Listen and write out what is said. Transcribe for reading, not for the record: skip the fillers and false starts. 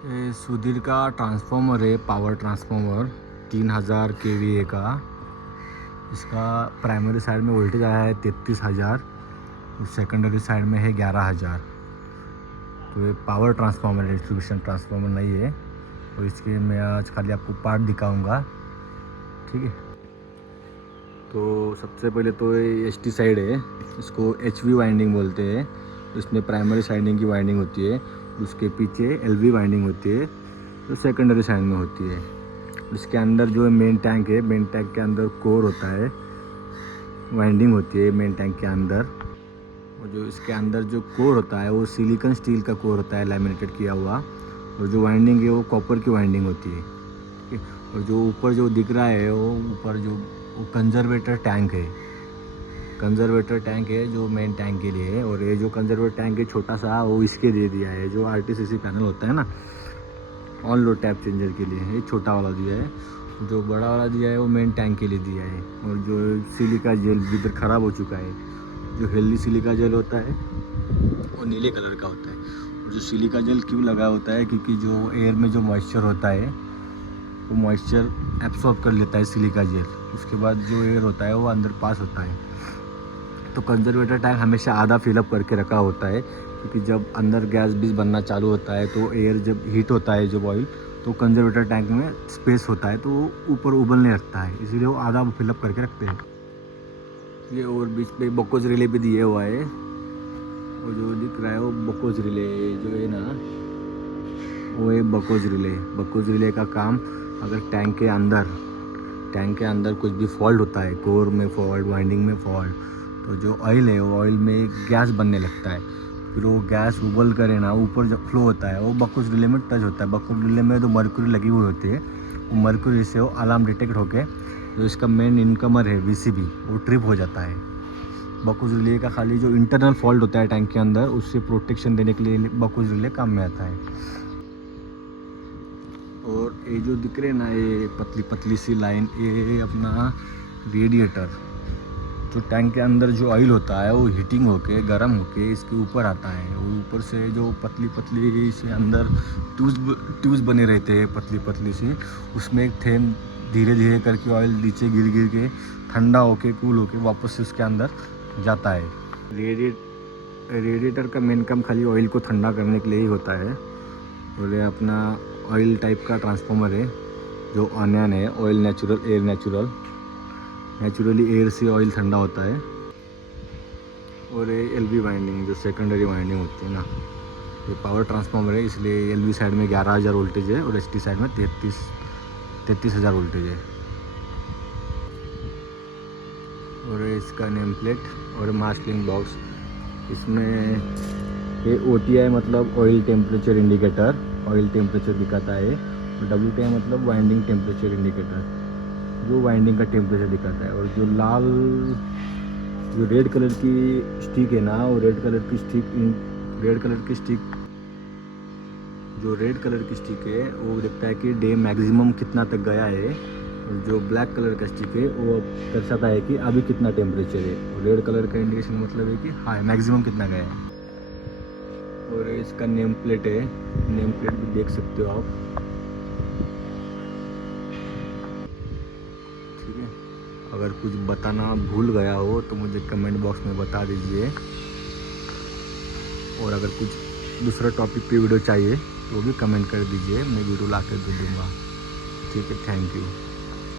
ये सुधीर का ट्रांसफॉर्मर है, पावर ट्रांसफॉर्मर 3000 kVA का। इसका प्राइमरी साइड में वोल्टेज आया है 33,000 और सेकेंडरी साइड में है 11,000। तो ये पावर ट्रांसफॉर्मर है, डिस्ट्रीब्यूशन ट्रांसफॉर्मर नहीं है। और इसके मैं आज खाली आपको पार्ट दिखाऊंगा, ठीक है। तो सबसे पहले तो ये एसटी साइड है, इसको एचवी वाइंडिंग बोलते हैं। इसमें प्राइमरी साइडिंग की वाइंडिंग होती है, उसके पीछे एलवी वाइंडिंग होती है जो सेकेंडरी साइड में होती है। इसके अंदर जो मेन टैंक है, मेन टैंक के अंदर कोर होता है, वाइंडिंग होती है मेन टैंक के अंदर। और जो इसके अंदर जो कोर होता है वो सिलिकॉन स्टील का कोर होता है, लैमिनेटेड किया हुआ। और जो वाइंडिंग है वो कॉपर की वाइंडिंग होती है, ठीक है। और जो ऊपर जो दिख रहा है वो ऊपर जो वो कंजर्वेटर टैंक है, कंजर्वेटर टैंक है जो मेन टैंक के लिए है। और ये जो कंजर्वेटर टैंक है छोटा सा, वो इसके दे दिया है जो आरटीसीसी पैनल होता है ना, ऑन लोड टैप चेंजर के लिए ये छोटा वाला दिया है। जो बड़ा वाला दिया है वो मेन टैंक के लिए दिया है। और जो सिलिका जेल इधर ख़राब हो चुका है, जो हेल्दी सिलिका जेल होता है वो नीले कलर का होता है। और जो सिलिका जेल क्यों लगा होता है, क्योंकि जो एयर में जो मॉइस्चर होता है वो मॉइस्चर एब्सॉर्ब कर लेता है सिलिका जेल। उसके बाद जो एयर होता है वो अंदर पास होता है। तो कंजर्वेटर टैंक हमेशा आधा फिलअप करके रखा होता है, क्योंकि जब अंदर गैस बीस बनना चालू होता है तो एयर जब हीट होता है जब ऑयल, तो कंजर्वेटर टैंक में स्पेस होता है तो ऊपर उबलने लगता है, इसीलिए वो आधा फिलअप करके रखते हैं। ये और बीच में बकोज रिले भी दिए हुआ है। वो जो दिख रहा है वो बकोज रिले जो है ना, वो है बकोज रिले। बकोज रिले का काम, अगर टैंक के अंदर कुछ भी फॉल्ट होता है, कोर में फॉल्ट, वाइंडिंग में फॉल्ट, तो जो ऑयल है वो ऑयल में गैस बनने लगता है। फिर वो गैस उबल करे ना, ऊपर जब फ्लो होता है वो बकोज रिले में टच होता है। बकोज रिले में तो मर्क्यूरी लगी हुई होती है, वो मर्क्यूरी से वो अलार्म डिटेक्ट होके जो इसका मेन इनकमर है वीसीबी, वो ट्रिप हो जाता है। बकोज रिले का खाली जो इंटरनल फॉल्ट होता है टैंक के अंदर, उससे प्रोटेक्शन देने के लिए बकोज रिले काम में आता है। और ये जो दिख रहे ना, ये पतली पतली सी लाइन, ये अपना रेडिएटर, जो टैंक के अंदर जो ऑयल होता है वो हीटिंग होके गर्म होके इसके ऊपर आता है। और ऊपर से जो पतली पतली से अंदर ट्यूब्स बने रहते हैं, पतली पतली सी, उसमें एक थेम धीरे धीरे करके ऑयल नीचे गिर गिर के ठंडा होके कूल होके वापस से उसके अंदर जाता है। रेडिएटर का मेन काम खाली ऑयल को ठंडा करने के लिए ही होता है। और ये अपना ऑयल टाइप का ट्रांसफॉर्मर है, जो ऑनियन है, oil natural, air natural, naturally air से ऑयल ठंडा होता है। और ये एलवी वाइंडिंग जो सेकेंडरी वाइंडिंग होती है ना, ये पावर ट्रांसफॉर्मर है, इसलिए एलवी साइड में 11,000 वोल्टेज है और एसटी साइड में 33,000 वोल्टेज है। और इसका नेम प्लेट और मास्किंग बॉक्स, इसमें ये OTI मतलब oil temperature indicator, oil temperature दिखाता है। और WTI मतलब वाइंडिंग टेम्परेचर इंडिकेटर, जो वाइंडिंग का टेम्परेचर दिखाता है। और जो लाल जो रेड कलर की स्टिक है ना, वो रेड कलर की स्टिक है वो दिखता है कि डे मैक्सिमम कितना तक गया है। और जो ब्लैक कलर का स्टिक है वो दर्शाता है कि अभी कितना टेम्परेचर है। और रेड कलर का इंडिकेशन मतलब है कि हाँ मैक्सिमम कितना गया है। और इसका नेम प्लेट है, नेम प्लेट भी देख सकते हो आप, ठीक है। अगर कुछ बताना भूल गया हो तो मुझे कमेंट बॉक्स में बता दीजिए। और अगर कुछ दूसरा टॉपिक पे वीडियो चाहिए तो वो भी कमेंट कर दीजिए, मैं वीडियो ला कर दे दूँगा, ठीक है। Thank you.